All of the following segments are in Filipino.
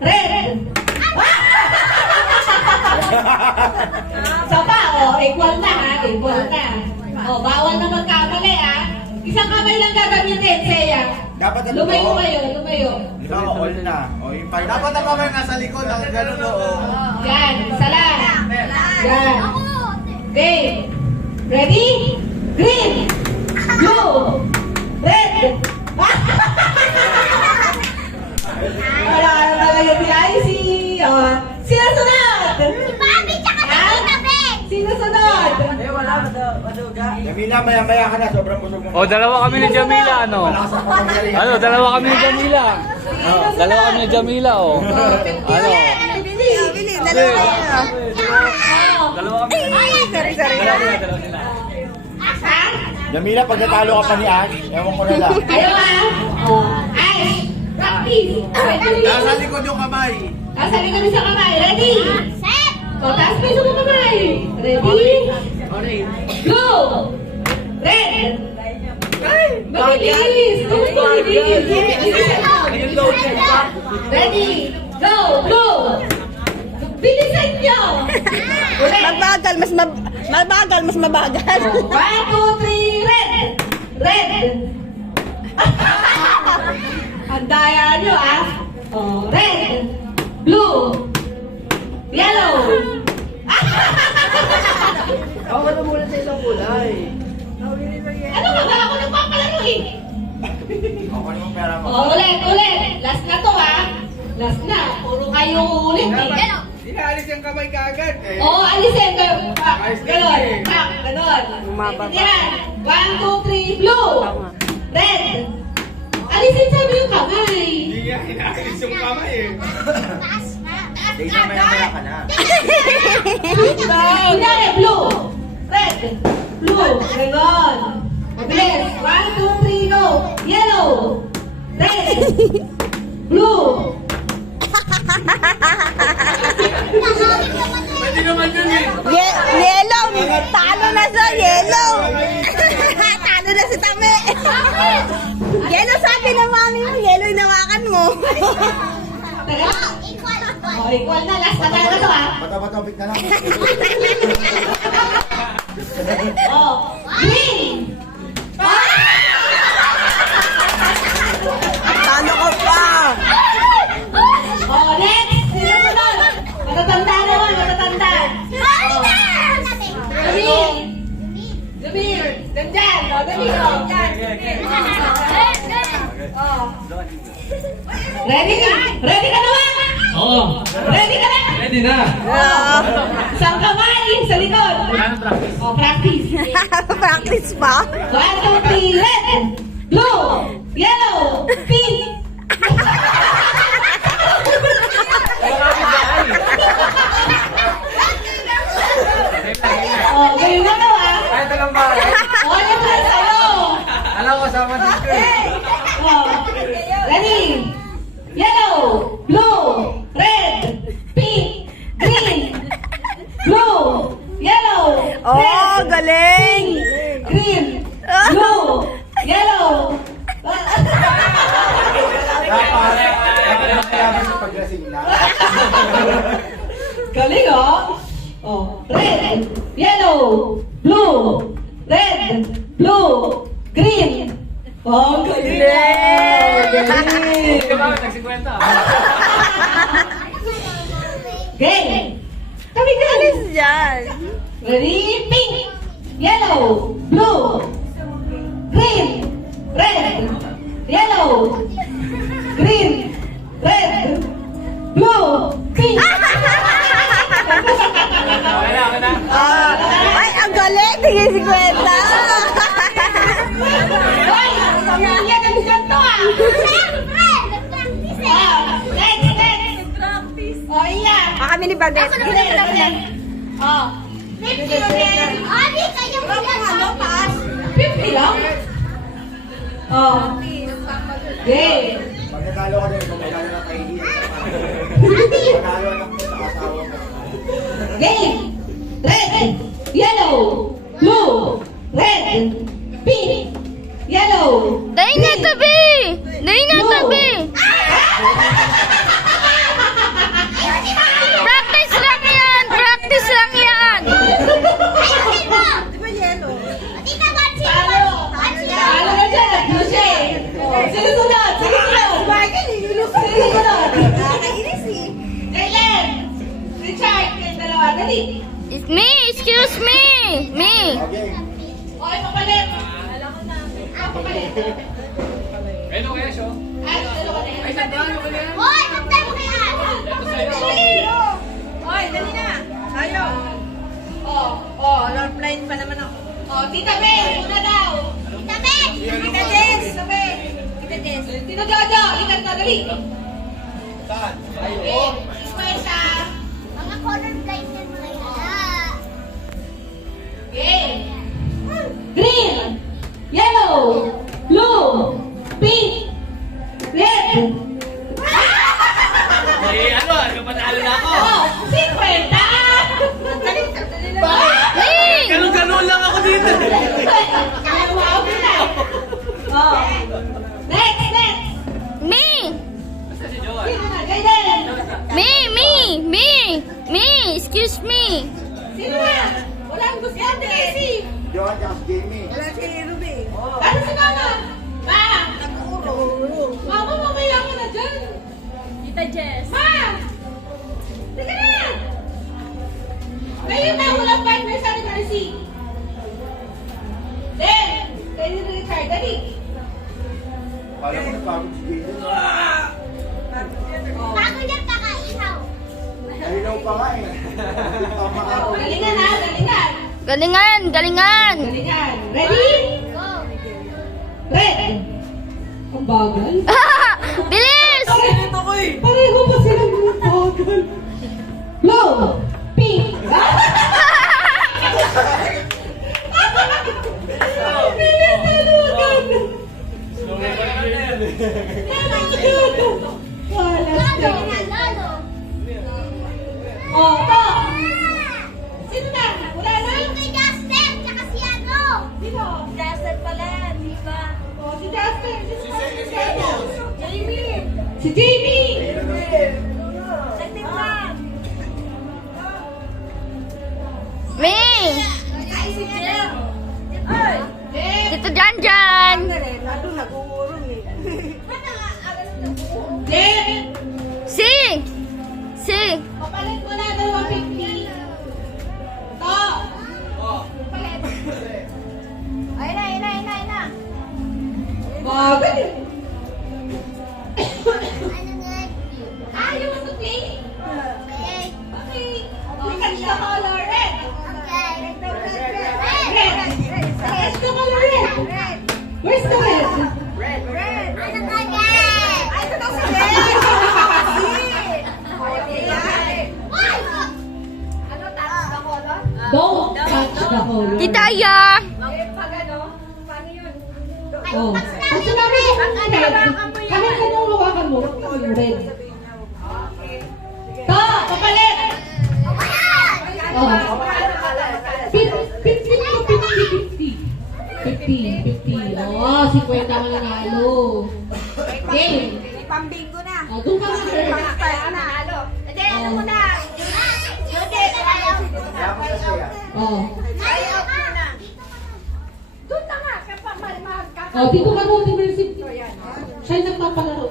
red. Sapa, equal na ha, equal na. Bawal na magkamali ha. Isang kamay lang gagamitin, Seya. Dapat na Lumayo kayo, lumayo. all na. O, yung five. Dapat ang kamay nasa likod, ang gano'n o. Yan, sala. Yan. Okay. Ready? Green. Blue. Red. Wala na talaga si Icy. Sino sunod? Si Bobby tsaka si Tita Beng. Sino sunod? Jamila, maya-maya ka na. Sobrang busog mo. O, dalawa kami ni Jamila, ano? Ano, dalawa kami ni Jamila. Dalawa kami ni Jamila, o. Ano? Bili, dalawa kayo. Dalawa kami. Sorry. Dalawa sila. Jamila, pag natalo ka pa ni Ash, ewan ko na lang. Ayaw Ash, practice. Nasa likod yung kamay. Kasali kami sa kamay. Ready? Set. Taas pa yung kamay. Ready? Go! Red! Mabilis! Ready? Go! Go! Bilisan nyo! Mabagal, mas mabagal. 1, 2, 3, red! Red! Ang daya nyo red! Blue! Yellow! Ako na muna sa isang kulay. Ano ba ba? Ako nagpapalaro eh! O, ano yung pera mo? Ulit! Last na to Last na. Puro kayo ulit eh. Inaalis yung kamay kaagad. Alisin kayo. Ganon. Ganon. Yan. 1, 2, 3, blue. Red. Alisin sabi yung kamay. Hindi nga, inaalis yung kamay eh. Taas na. Dahil na maya-maya ka na. Kunyari, blue. Red. Blue. Ganon. Mabilis. 1, 2, 3, go. Yellow. Red. Blue. Pwede naman yun eh. Yellow. Talo na sa yellow. Talo na si Tame. Yellow sabi ng mami mo. Yellow inawakan mo. Equal na. Last na talaga to Bata-bata-bit na lang. Green. Talo ko pa. Next. Sino sunod? Matatanda naman, matatanda. Lumir. Gandyan. Dali. Ready ka? Ready ka na ba? Oo. Ready ka na? Ready na. Isang kamay sa likod. Practice. Practice pa. 1, 2, 3, red, blue, yellow, pink. Ganyan na daw Ay, ito lang ba? Yan na sa'yo. Alam ko, sama dito eh. Ready? Yellow, blue, red, pink, green, blue, yellow, red, Galing. green, blue, yellow. Dapat nakalaban sa paglasing na. Galing red, yellow, blue, red, blue, green. Galing. Nagsikwenta. Game. Kami galing. Diyan. Ready? Pink, yellow, blue, green, red, yellow, green, red, blue, pink. Okay na. Ay, ang galing. Tingin si Kwenta. Hoy! Pamilya ng ganito Siyempre. Next. Iya. Kami ni Badet. Next. 50 ulit. Adi, kayo mo yan. Paas. 50 lang? Game. Pag natalo ka din, kung magkano na kahihiyan ka Natalo anak mo sa asawa mo. Game. Red, yellow, blue, red, pink, yellow. Dahil na tabi! Dahil na tabi! dali. It's me, excuse me. Me. Okay. Okay, papalit. Papalit. Ano kaya siya? Ay, dalawa na yan. Ay, sandaan mo kaya. Hoy, magtay mo kaya. Dali. Hoy, dali na. Tayo. Oh, Lord blind pa naman ako. Tita Bel, una daw. Tabi. Tita Jess. Tabi. Tita Jess. Tito Jojo, ikan ka, dali. Saan? Okay, iskwesa. Mga color blind yan mga yan. Okay. Green, yellow, blue, pink, red. Eh, ano? Panalo na ako. Oh, 50. Dali, dali na. Me. Ganun-ganun lang ako dito. Wow, na. Oh. Next. Me. Sino na? Jaden. Me. Excuse me. Sino na? Wala ang gusto yan, Daisy. John, just Jamie. Wala si Ruby. Ano si Mama? Ma! Nag-uuro. Mama, mamaya ka na dyan. Tita Jess. Ma! Sige na! Ngayon na, walang partner sa ni Darcy. Then, kayo ni Richard, dali. Kala ko napagod si Jaden. Bago niya kakaihaw. Nahinaw pa nga eh. Tama ako. Galingan na, galingan. Galingan. Galingan. Ready? Go. Red. Ang bagal. Bilis. Pareho pa silang bagal. Blue. Pink. Bilis talugan. Lalo. Oh, to. Sino na? Wala na? Yung kay Justin, tsaka si ano? Sino? Justin pala, di ba? Oh, si Justin. Sino na? Jamie. Si Jamie. Saglit lang. Me. Ay, si Jem. Ay. Dito Jan. Lalo nag-uurong eh. Jen. Si. Papalit mo na 250. To. Papalit. Ayun na. Bagal eh. Ano nga? Ah, you want to play? Okay. Okay. Look at the color red. Okay. Red. Where's the color red? Where's the red? Ano nga yan? Ay, ito daw si Jem. Ano, tapos na color? Don't touch the color. Tita Aya. Pag ano, paano yun? Oh. At sinabi mo kung red. Kahit anong hawakan mo, yung red. To, papalit. Oh. 50. Oh, 50 ka nanalo. Game. Pambingo na. Oh, doon ka na. Kaya na, halo. Hindi, ano mo na. Kaya mo sa siya. Oh. Ay, okay na. Doon na nga, kapag magka. Oh, dito ka mo, Timbersi. Siya yung nagpapalaro.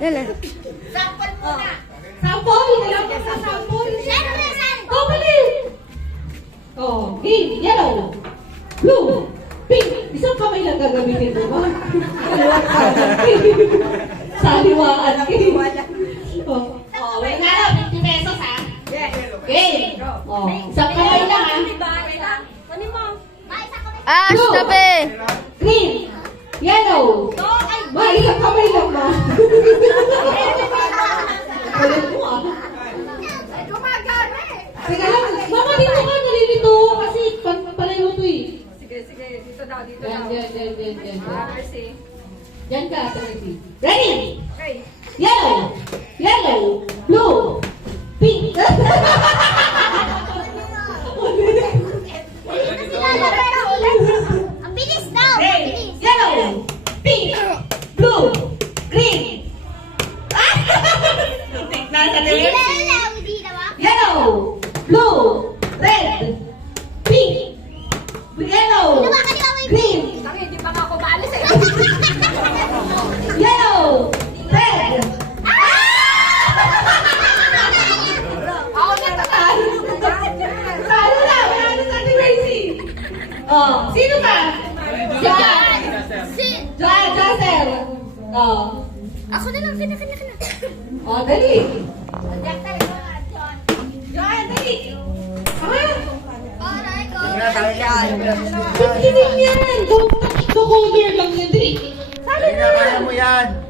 Ano? Sample muna. Sample! Alam ko sa sample. Go, palit! Oh, green, yellow, blue, pink. Isang kamay lang gagamitin mo ba? Saliwaan. Oh, wala na lang. 50 pesos ha. Okay. Oh, isang kamay lang ha. Ano mo? Ash, tabi. Green, yellow. Ma, isang kamay lang ba? Ulit mo ah. Gumagana eh. Teka lang, mama dito ka, nalilito kasi pareho to eh. Sige, dito daw. Yan. Mercy. Yan ka, Tracy. Ready? Okay. Yellow, blue, pink. Ang bilis daw. Red, yellow, pink, blue, green. Nasa Yellow, blue, red, pink, yellow, green, Kami, hindi pa nga ako maalis eh. yellow, red. Oh, sino ka? Joan. Si... Joan, Josel. Oh. Ako na lang, kina. Oh, dali. Diyan tayo, John. Joan, dali. Ah, Alright, go. Sige na, tayo yan. ba't ganyan yan? Don't touch the collar lang yan, dali. Sige na, kaya mo yan.